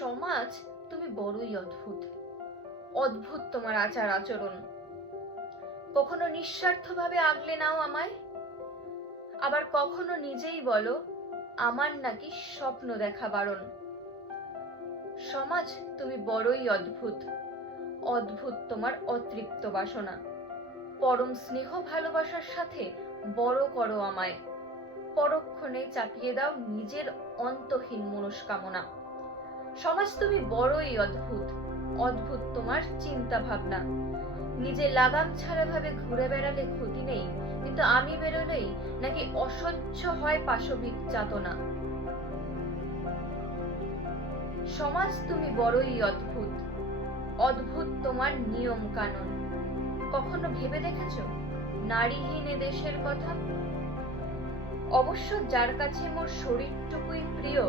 সমাজ, তুমি বড়ই অদ্ভুত। অদ্ভুত তোমার আচার আচরণ। কখনো নিঃস্বার্থভাবে আগলে নাও আমায়, আবার কখনো নিজেই বলো আমার নাকি স্বপ্ন দেখা বারণ। সমাজ, তুমি বড়ই অদ্ভুত। অদ্ভুত তোমার অতৃপ্ত বাসনা। পরম স্নেহ ভালোবাসার সাথে বড় করো আমায়, পরক্ষণে চাপিয়ে দাও নিজের অন্তহীন মনস্কামনা। সমাজ, তুমি বড়ই অদ্ভুত। অদ্ভুত তোমার চিন্তা ভাবনা। নিজে লাগাম ছাড়া ভাবে ঘুরে বেড়ালে ক্ষতি নেই, কিন্তু আমি বেরোলেই নাকি অসহ্য হয় পাশবিক যাতনা। সমাজ, তুমি বড়ই অদ্ভুত। অদ্ভুত তোমার নিয়ম কানুন। কখনো ভেবে দেখেছ নারীহীন এ দেশের কথা? অবশ্য যার কাছে মোর শরীরটুকুই প্রিয়,